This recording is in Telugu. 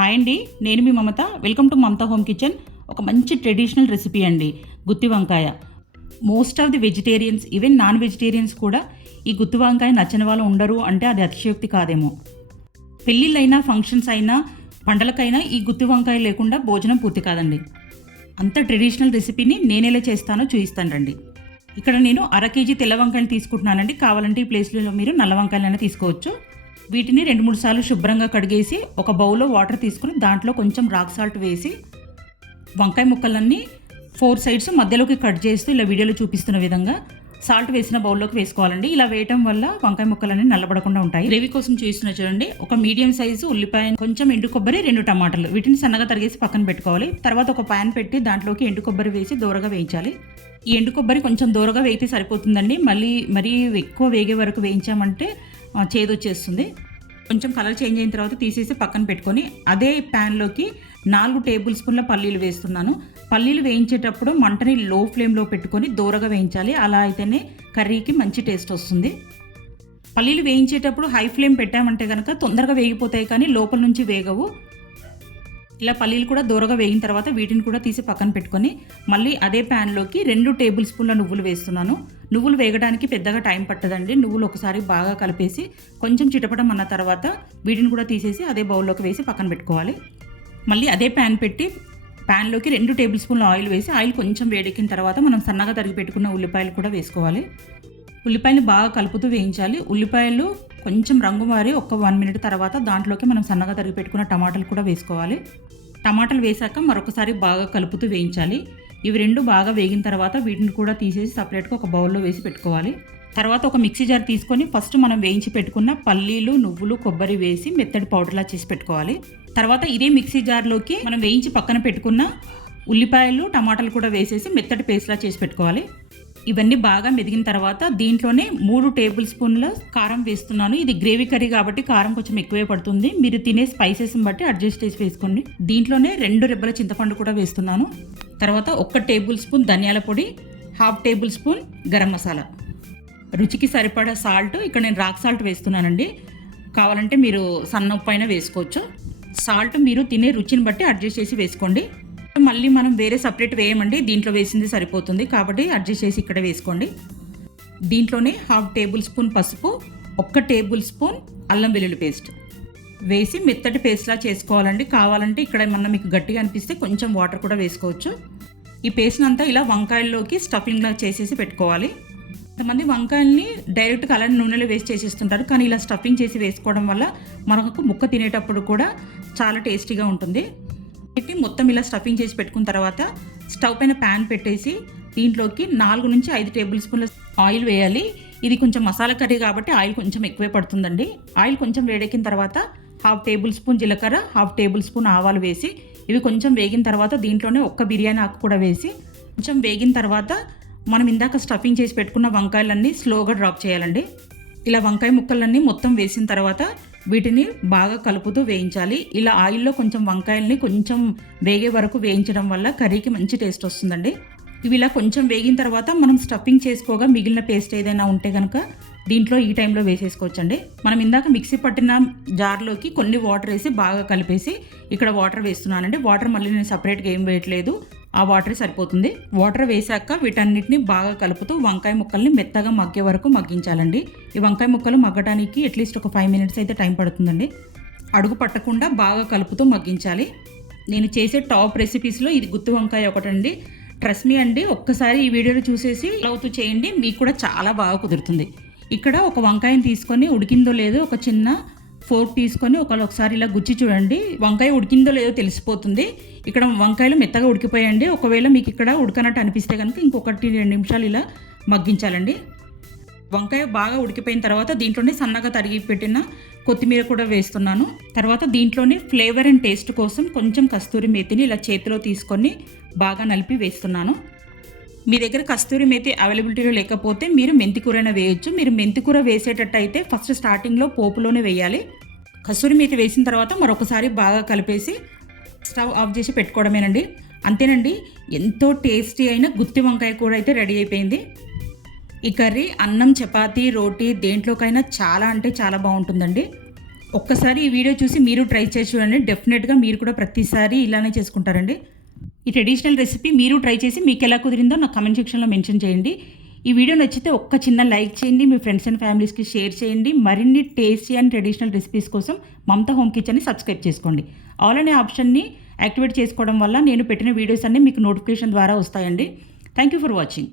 హాయ్ అండి, నేను మీ Mamata. Welcome to Mamata home kitchen. ఒక మంచి ట్రెడిషనల్ రెసిపీ అండి, గుత్తి వంకాయ. Most of the vegetarians, even non vegetarians కూడా ఈ గుత్తి వంకాయ నచ్చని వాళ్ళు ఉండరు అంటే అది అతిశయోక్తి కాదేమో. పెళ్ళిళ్ళైనా, ఫంక్షన్స్ అయినా, పండలకైనా ఈ గుత్తి వంకాయ లేకుండా భోజనం పూర్తి కాదండి. అంత ట్రెడిషనల్ రెసిపీని నేనెలా చేస్తానో చూపిస్తాను రండి. ఇక్కడ నేను 1/2 కేజీ తెల్ల వంకాయలు తీసుకుంటున్నానండి. కావాలంటే ఈ ప్లేస్లో మీరు నల్ల వంకాయలైనా తీసుకోవచ్చు. వీటిని 2-3 సార్లు శుభ్రంగా కడిగేసి ఒక బౌల్లో వాటర్ తీసుకుని దాంట్లో కొంచెం రాక్ సాల్ట్ వేసి వంకాయ ముక్కలన్నీ 4 సైడ్స్ మధ్యలోకి కట్ చేస్తూ ఇలా వీడియోలో చూపిస్తున్న విధంగా సాల్ట్ వేసిన బౌల్లోకి వేసుకోవాలండి. ఇలా వేయటం వల్ల వంకాయ ముక్కలన్నీ నల్లబడకుండా ఉంటాయి. గ్రేవీ కోసం చూస్తున్న చూడండి, ఒక మీడియం సైజు ఉల్లిపాయ, కొంచెం ఎండు కొబ్బరి, 2 టమాటాలు, వీటిని సన్నగా తరిగేసి పక్కన పెట్టుకోవాలి. తర్వాత ఒక ప్యాన్ పెట్టి దాంట్లోకి ఎండు కొబ్బరి వేసి దూరగా వేయించాలి. ఈ ఎండు కొబ్బరి కొంచెం దూరగా వేయితే సరిపోతుందండి. మరీ ఎక్కువ వేగే వరకు వేయించామంటే చేదొచ్చేస్తుంది. కొంచెం కలర్ చేంజ్ అయిన తర్వాత తీసేసి పక్కన పెట్టుకొని అదే ప్యాన్లోకి 4 టేబుల్ స్పూన్ల పల్లీలు వేస్తున్నాను. పల్లీలు వేయించేటప్పుడు మంటని లో ఫ్లేమ్లో పెట్టుకొని దూరగా వేయించాలి. అలా అయితేనే కర్రీకి మంచి టేస్ట్ వస్తుంది. పల్లీలు వేయించేటప్పుడు హై ఫ్లేమ్ పెట్టామంటే కనుక తొందరగా వేగిపోతాయి, కానీ లోపల నుంచి వేగవు. ఇలా పల్లీలు కూడా దూరగా వేగిన తర్వాత వీటిని కూడా తీసి పక్కన పెట్టుకొని మళ్ళీ అదే ప్యాన్లోకి 2 టేబుల్ స్పూన్ల నువ్వులు వేస్తున్నాను. నువ్వులు వేగడానికి పెద్దగా టైం పట్టదండి. నువ్వులు ఒకసారి బాగా కలిపేసి కొంచెం చిటపటం అన్న తర్వాత వీటిని కూడా తీసేసి అదే బౌల్లోకి వేసి పక్కన పెట్టుకోవాలి. మళ్ళీ అదే ప్యాన్ పెట్టి ప్యాన్లోకి 2 టేబుల్ స్పూన్ల ఆయిల్ వేసి ఆయిల్ కొంచెం వేడెక్కిన తర్వాత మనం సన్నగా తరిగి పెట్టుకున్న ఉల్లిపాయలు కూడా వేసుకోవాలి. ఉల్లిపాయలు బాగా కలుపుతూ వేయించాలి. ఉల్లిపాయలు కొంచెం రంగు మారి ఒక 1 మినిట్ తర్వాత దాంట్లోకి మనం సన్నగా తరిగి పెట్టుకున్న టమాటాలు కూడా వేసుకోవాలి. టమాటాలు వేసాక మరొకసారి బాగా కలుపుతూ వేయించాలి. ఇవి 2 బాగా వేగిన తర్వాత వీటిని కూడా తీసేసి సపరేట్గా ఒక బౌల్లో వేసి పెట్టుకోవాలి. తర్వాత ఒక మిక్సీ జార్ తీసుకొని ఫస్ట్ మనం వేయించి పెట్టుకున్న పల్లీలు, నువ్వులు, కొబ్బరి వేసి మెత్తడి పౌడర్లా చేసి పెట్టుకోవాలి. తర్వాత ఇదే మిక్సీ జార్లోకి మనం వేయించి పక్కన పెట్టుకున్న ఉల్లిపాయలు, టమాటాలు కూడా వేసేసి మెత్తడి పేస్ట్లా చేసి పెట్టుకోవాలి. ఇవన్నీ బాగా మెదిగిన తర్వాత దీంట్లోనే 3 టేబుల్ స్పూన్ల కారం వేస్తున్నాను. ఇది గ్రేవీ కర్రీ కాబట్టి కారం కొంచెం ఎక్కువే పడుతుంది. మీరు తినే స్పైసెస్ని బట్టి అడ్జస్ట్ చేసి వేసుకోండి. దీంట్లోనే 2 రెబ్బల చింతపండు కూడా వేస్తున్నాను. తర్వాత 1 టేబుల్ స్పూన్ ధనియాల పొడి, 1/2 టేబుల్ స్పూన్ గరం మసాలా, రుచికి సరిపడా సాల్ట్. ఇక్కడ నేను రాక్ సాల్ట్ వేస్తున్నానండి. కావాలంటే మీరు సన్న ఉప్పు అయినా వేసుకోవచ్చు. సాల్ట్ మీరు తినే రుచిని బట్టి అడ్జస్ట్ చేసి వేసుకోండి. మళ్ళీ మనం వేరే సపరేట్ వేయమండి, దీంట్లో వేసింది సరిపోతుంది కాబట్టి అడ్జస్ట్ చేసి ఇక్కడ వేసుకోండి. దీంట్లోనే 1/2 టేబుల్ స్పూన్ పసుపు, 1 టేబుల్ స్పూన్ అల్లం వెల్లుల్లి పేస్ట్ వేసి మెత్తటి పేస్ట్లా చేసుకోవాలండి. కావాలంటే ఇక్కడ ఏమన్నా మీకు గట్టిగా అనిపిస్తే కొంచెం వాటర్ కూడా వేసుకోవచ్చు. ఈ పేస్ట్ అంతా ఇలా వంకాయల్లోకి స్టఫింగ్లా చేసేసి పెట్టుకోవాలి. కొంతమంది వంకాయల్ని డైరెక్ట్గా అలా నూనెలో వేసి చేసేస్తుంటారు, కానీ ఇలా స్టఫింగ్ చేసి వేసుకోవడం వల్ల మనకు ముక్క తినేటప్పుడు కూడా చాలా టేస్టీగా ఉంటుంది. మొత్తం ఇలా స్టఫింగ్ చేసి పెట్టుకున్న తర్వాత స్టవ్ పైన ప్యాన్ పెట్టేసి దీంట్లోకి 4 నుంచి 5 టేబుల్ స్పూన్ల ఆయిల్ వేయాలి. ఇది కొంచెం మసాలా కర్రీ కాబట్టి ఆయిల్ కొంచెం ఎక్కువే పడుతుందండి. ఆయిల్ కొంచెం వేడెక్కిన తర్వాత 1/2 టేబుల్ స్పూన్ జీలకర్ర, 1/2 టేబుల్ స్పూన్ ఆవాలు వేసి ఇవి కొంచెం వేగిన తర్వాత దీంట్లోనే 1 బిర్యానీ ఆకు కూడా వేసి కొంచెం వేగిన తర్వాత మనం ఇందాక స్టఫింగ్ చేసి పెట్టుకున్న వంకాయలన్నీ స్లోగా డ్రాప్ చేయాలండి. ఇలా వంకాయ ముక్కలన్నీ మొత్తం వేసిన తర్వాత వీటిని బాగా కలుపుతూ వేయించాలి. ఇలా ఆయిల్లో కొంచెం వంకాయల్ని కొంచెం వేగే వరకు వేయించడం వల్ల కర్రీకి మంచి టేస్ట్ వస్తుందండి. ఇవి ఇలా కొంచెం వేగిన తర్వాత మనం స్టఫింగ్ చేసుకోగా మిగిలిన పేస్ట్ ఏదైనా ఉంటే కనుక దీంట్లో ఈ టైంలో వేసేసుకోవచ్చండి. మనం ఇందాక మిక్సీ పట్టిన జార్లోకి కొన్ని వాటర్ వేసి బాగా కలిపేసి ఇక్కడ వాటర్ వేస్తున్నానండి. వాటర్ మళ్ళీ నేను సపరేట్గా ఏం వేయట్లేదు, ఆ వాటర్ సరిపోతుంది. వాటర్ వేసాక వీటన్నిటిని బాగా కలుపుతూ వంకాయ ముక్కల్ని మెత్తగా మగ్గే వరకు మగ్గించాలండి. ఈ వంకాయ ముక్కలు మగ్గడానికి అట్లీస్ట్ ఒక 5 మినిట్స్ అయితే టైం పడుతుందండి. అడుగు పట్టకుండా బాగా కలుపుతూ మగ్గించాలి. నేను చేసే టాప్ రెసిపీస్లో ఇది గుత్తి వంకాయ ఒకటండి. ట్రస్ట్ మీ అండి, ఒక్కసారి ఈ వీడియోని చూసేసి అవుతూ చేయండి, మీకు కూడా చాలా బాగా కుదురుతుంది. ఇక్కడ ఒక వంకాయని తీసుకొని ఉడికిందో లేదో ఒక చిన్న ఫోర్క్ తీసుకొని ఒకసారి ఇలా గుచ్చి చూడండి. వంకాయ ఉడికిందో లేదో తెలిసిపోతుంది. ఇక్కడ వంకాయలు మెత్తగా ఉడికిపోయండి. ఒకవేళ మీకు ఇక్కడ ఉడకనట్టు అనిపిస్తే కనుక ఇంకొకటి 2 నిమిషాలు ఇలా మగ్గించాలండి. వంకాయ బాగా ఉడికిపోయిన తర్వాత దీంట్లోనే సన్నగా తరిగి పెట్టిన కొత్తిమీర కూడా వేస్తున్నాను. తర్వాత దీంట్లోనే ఫ్లేవర్ అండ్ టేస్ట్ కోసం కొంచెం కస్తూరి మేతిని ఇలా చేతిలో తీసుకొని బాగా నలిపి వేస్తున్నాను. మీ దగ్గర కస్తూరి మేతి అవైలబిలిటీలో లేకపోతే మీరు మెంతికూరైనా వేయొచ్చు. మీరు మెంతికూర వేసేటట్టు అయితే ఫస్ట్ స్టార్టింగ్లో పోపులోనే వేయాలి. కస్తూరి మేతి వేసిన తర్వాత మరొకసారి బాగా కలిపేసి స్టవ్ ఆఫ్ చేసి పెట్టుకోవడమేనండి. అంతేనండి, ఎంతో టేస్టీ అయిన గుత్తి వంకాయ కూర అయితే రెడీ అయిపోయింది. ఈ కర్రీ అన్నం, చపాతీ, రోటీ దేంట్లోకైనా చాలా అంటే చాలా బాగుంటుందండి. ఒక్కసారి ఈ వీడియో చూసి మీరు ట్రై చేసి చూడండి. డెఫినెట్గా మీరు కూడా ప్రతిసారి ఇలానే చేసుకుంటారండి. ఈ ట్రెడిషనల్ రెసిపీ మీరు ట్రై చేసి మీకు ఎలా కుదిరిందో నాకు కామెంట్ సెక్షన్లో మెన్షన్ చేయండి. ఈ వీడియో నచ్చితే ఒక్క చిన్న లైక్ చేయండి, మీ ఫ్రెండ్స్ అండ్ ఫ్యామిలీస్కి షేర్ చేయండి. మరిన్ని టేస్టీ అండ్ ట్రెడిషనల్ రెసిపీస్ కోసం మమతా హోమ్ కిచెన్ని సబ్స్క్రైబ్ చేసుకోండి. ఆల్ అనే ఆప్షన్ని యాక్టివేట్ చేసుకోవడం వల్ల నేను పెట్టిన వీడియోస్ అన్నీ మీకు నోటిఫికేషన్ ద్వారా వస్తాయండి. Thank you for watching.